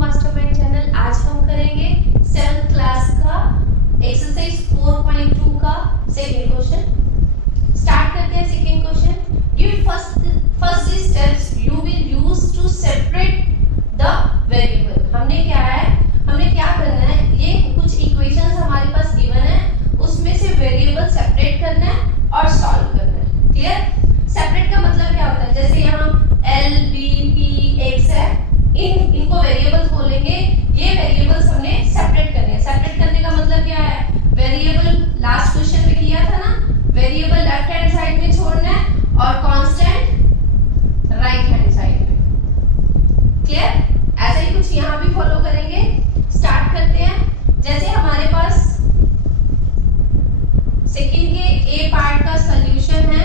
Mastermind channel. आज हम करेंगे 7th क्लास का एक्सरसाइज 4.2 का सेकंड क्वेश्चन। स्टार्ट करते हैं second question. Give first steps you will use to separate the variable. हमने क्या करना है, ये कुछ इक्वेशंस हमारे पास गिवन है, उसमें से वेरिएबल सेपरेट करना है और सॉल्व करना है। क्लियर? सेपरेट का मतलब क्या होता है, जैसे यहाँ L, B, P, X है, इनको वेरिएबल्स बोलेंगे। ये वेरिएबल्स हमने सेपरेट करने हैं। सेपरेट करने का मतलब क्या है, वेरिएबल लास्ट क्वेश्चन में किया था ना, वेरिएबल लेफ्ट हैंड साइड में छोड़ना है और कांस्टेंट राइट हैंड साइड में। क्लियर? ऐसा ही कुछ यहाँ भी फॉलो करेंगे। स्टार्ट करते हैं। जैसे हमारे पास सेकंड के ए पार्ट का सॉल्यूशन है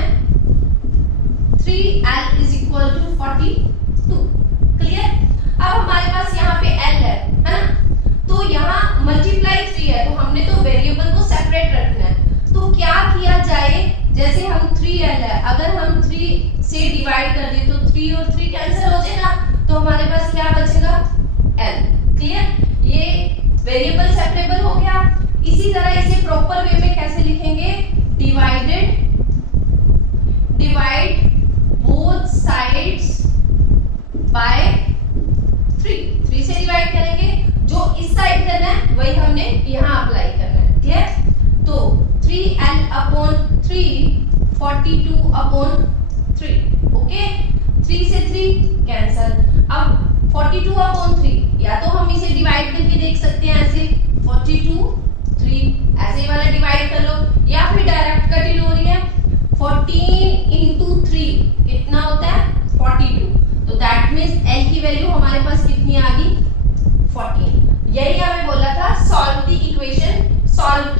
3l = 42। क्लियर? अब हमारे पास यहाँ पे l है ना, तो यहाँ मल्टीप्लाई 3 है, तो हमने तो वेरिएबल को सेपरेट रखना है। तो क्या किया जाए, जैसे हम 3l है, अगर हम 3 से डिवाइड कर दे तो 3 और 3 कैंसिल हो जाएगा, तो हमारे पास क्या बचेगा, l। क्लियर? ये वेरिएबल सेपरेबल हो गया। इसी तरह इसे प्रॉपर वे में कैसे लिखेंगे, डिवाइड बोथ साइड्स बाय 3 से डिवाइड करेंगे। जो इस साइड करना है वही हमने यहाँ अप्लाई करना है। क्लियर? तो 3l/3 42/3। ओके, 3 से 3 कैंसल। अब 42/3 या तो हम इसे डिवाइड करके देख सकते हैं, ऐसे 42 3 ऐसे ही वाला डिवाइड कर लो, या फिर डायरेक्ट कटिंग हो रही है 14 × 3 कितना होता है 42। तो दैट मींस l की वैल्यू हमारे पास कितनी आ गई 14। यही हमें बोला था solve the equation. Solve the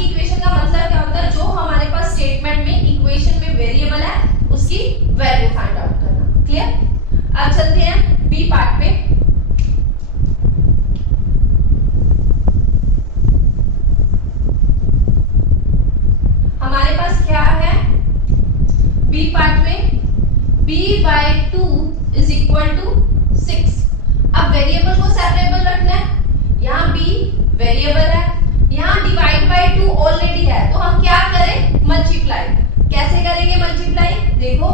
equation का मतलब क्या होता है, जो हमारे पास स्टेटमेंट में इक्वेशन में वेरिएबल है उसकी वैल्यू फाइंड आउट करना। क्लियर? अब चलते हैं बी पार्ट पे। हमारे पास क्या है बी पार्ट में, b/2 = 6। अब वेरिएबल को सेपरेबल रखना है। यहाँ b वेरिएबल है, यहाँ डिवाइड बाय 2 ऑलरेडी है, तो हम क्या करें, मल्टीप्लाई। कैसे करेंगे मल्टीप्लाई, देखो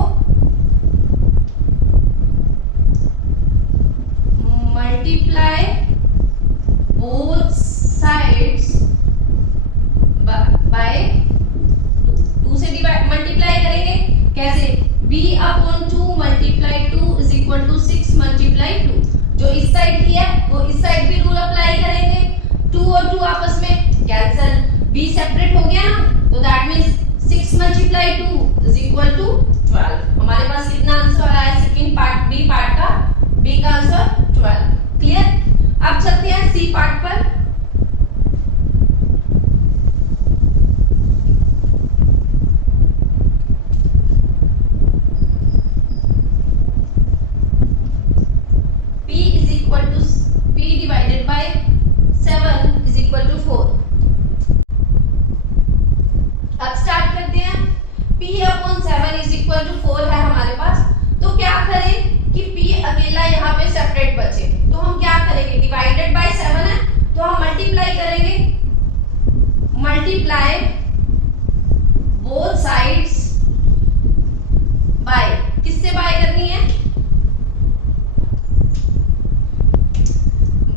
मल्टीप्लाई बोथ साइड्स बाय 2 से डिवाइड मल्टीप्लाई करेंगे। कैसे, b/2 × 2 = 6 × 2। जो इस साइड की है वो इस साइड भी रूल अप्लाई करेंगे। 2 और 2 आपस में कैंसिल, b सेपरेट हो गया ना, तो दैट मींस 6 × 2 = 12। हमारे पास कितना आंसर आया सेकंड पार्ट बी पार्ट का, b का आंसर 12। क्लियर? अब चलते हैं सी पार्ट पर। मल्टीप्लाई बोथ साइड्स बाय, किससे बाय करनी है,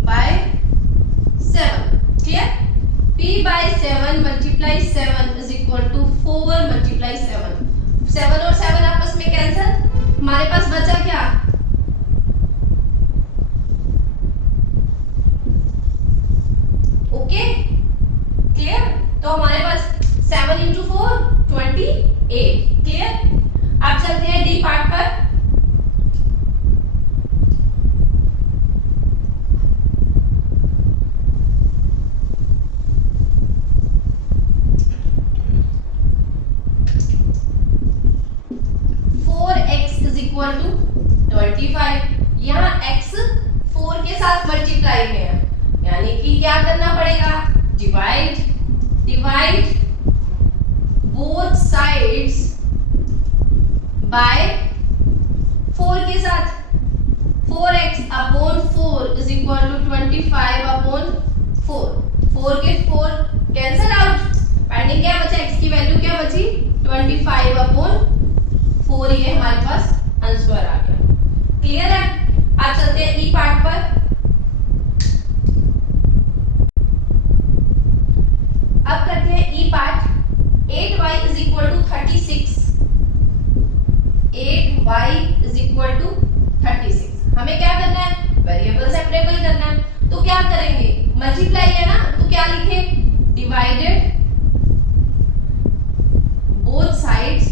बाय 7। क्लियर? p/7 × 7 = 4 × 7। 7 और 7 आपस में कैंसिल, हमारे पास बचा क्या, ओके। क्लियर? तो हमारे पास 7 × 4 28। क्लियर? अब चलते हैं डी पार्ट पर। = 25। यहाँ x 4 के साथ मल्टीप्लाई में है, यानी कि क्या करना पड़ेगा, डिवाइड बोथ साइड्स बाय 4 के साथ 4x upon 4 is equal to 25 upon 4। 4 के 4 कैंसल आउट, पेंडिंग क्या बचा, x की वैल्यू क्या बची 25 अपॉन 4। ये हमारे पास आंसर आ गया। क्लियर है? आप चलते हैं ई पार्ट पर। अब करते हैं E part. 8y is equal to 36। 8y is equal to 36। हमें क्या करना है, वेरिएबल सेपरेबल करना है। तो क्या करेंगे, मल्टीप्लाई है ना, तो क्या लिखे, डिवाइडेड बोथ साइड्स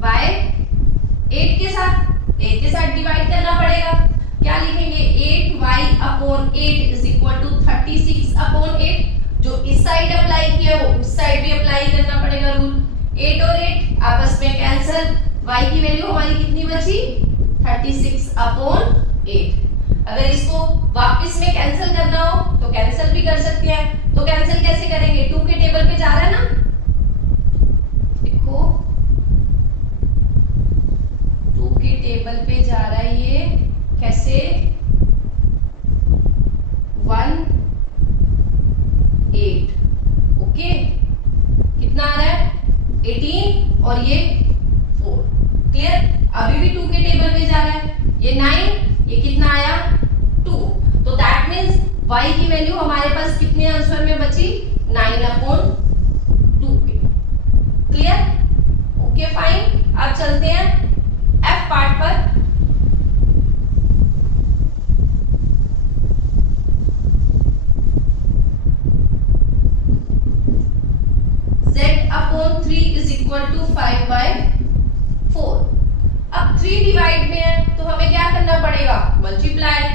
बाय 8 के साथ डिवाइड करना पड़ेगा। क्या लिखेंगे, 8y upon 8 is equal to 36 upon 8। जो इस साइड अप्लाई किया वो उस साइड भी अप्लाई करना पड़ेगा रूल। 8 और 8 आपस में कैंसिल, y की वैल्यू हमारी कितनी बची 36 अपॉन 8। अगर इसको वापस में कैंसिल करना हो तो कैंसिल भी कर सकते हैं। तो कैंसिल कैसे करेंगे, 2 के टेबल पे जा रहा है ना, देखो 2 के टेबल पे जा रहा है, ये कैसे 1 8, ओके कितना आ रहा है 18 और ये 4। क्लियर? अभी भी 2 के टेबल पे जा रहा है, ये 9, ये कितना आया 2। तो दैट मींस y की वैल्यू हमारे पास कितने आंसर में बची 9 अपॉन 2 के। क्लियर? Okay fine. अब चलते हैं एफ पार्ट पर। z upon 3 is equal to 5/4। अब 3 डिवाइड में है तो हमें क्या करना पड़ेगा, मल्टीप्लाई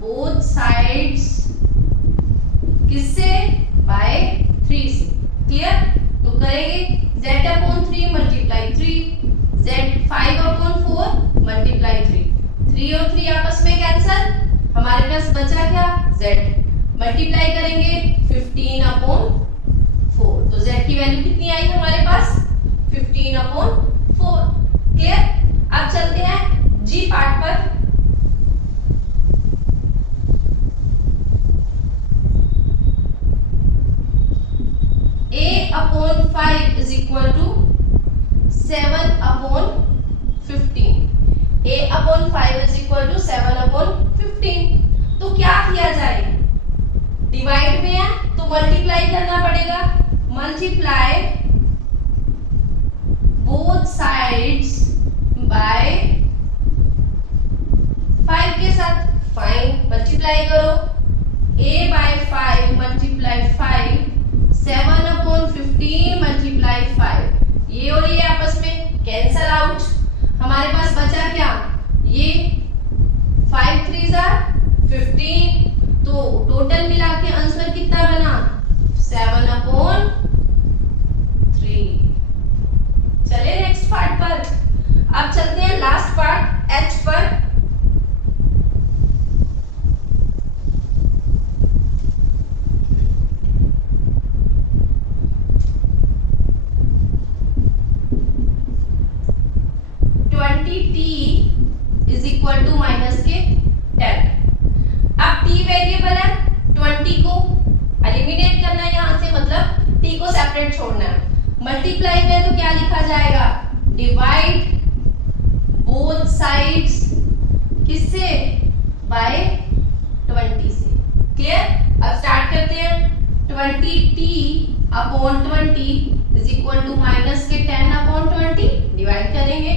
बोथ साइड्स किससे, बाय 3 से। क्लियर? तो करेंगे z upon 3 multiply 3, z 5 upon 4 multiply 3। 3 और 3 आपस में कैंसिल, हमारे पास बचा क्या z, मल्टीप्लाई करेंगे 15 अपॉन 4। तो z की वैल्यू कितनी आई हमारे पास 15 अपॉन 4। क्लियर? अब चलते हैं जी पार्ट पर। a upon 5 is equal to 7 upon 15। a upon 5 is equal to 7 upon 15। तो क्या किया जाए, डिवाइड में है तो मल्टीप्लाई करना पड़ेगा, मल्टीप्लाई बोथ साइड्स बाय 5 के साथ। फाइन, मल्टीप्लाई करो, a bye 5 multiply 5, 7 upon 15 multiply 5। ये और ये आपस में कैंसल आउट, हमारे पास बचा क्या, ये 5 3 15। तो टोटल मिला के आंसर कितना बना 7 अपॉन 3। चले नेक्स्ट पार्ट पर। अब चलते हैं लास्ट पार्ट एच पर। इज इक्वल टू माइनस के 10। अब t वेरिएबल है, 20 को एलिमिनेट करना है यहां से, मतलब t को सेपरेट छोड़ना है। मल्टीप्लाई में तो क्या लिखा जाएगा, डिवाइड बोथ साइड्स किससे, बाय 20 से। क्लियर? अब स्टार्ट करते हैं। 20t upon 20 is equal to minus के 10 अपॉन 20, डिवाइड करेंगे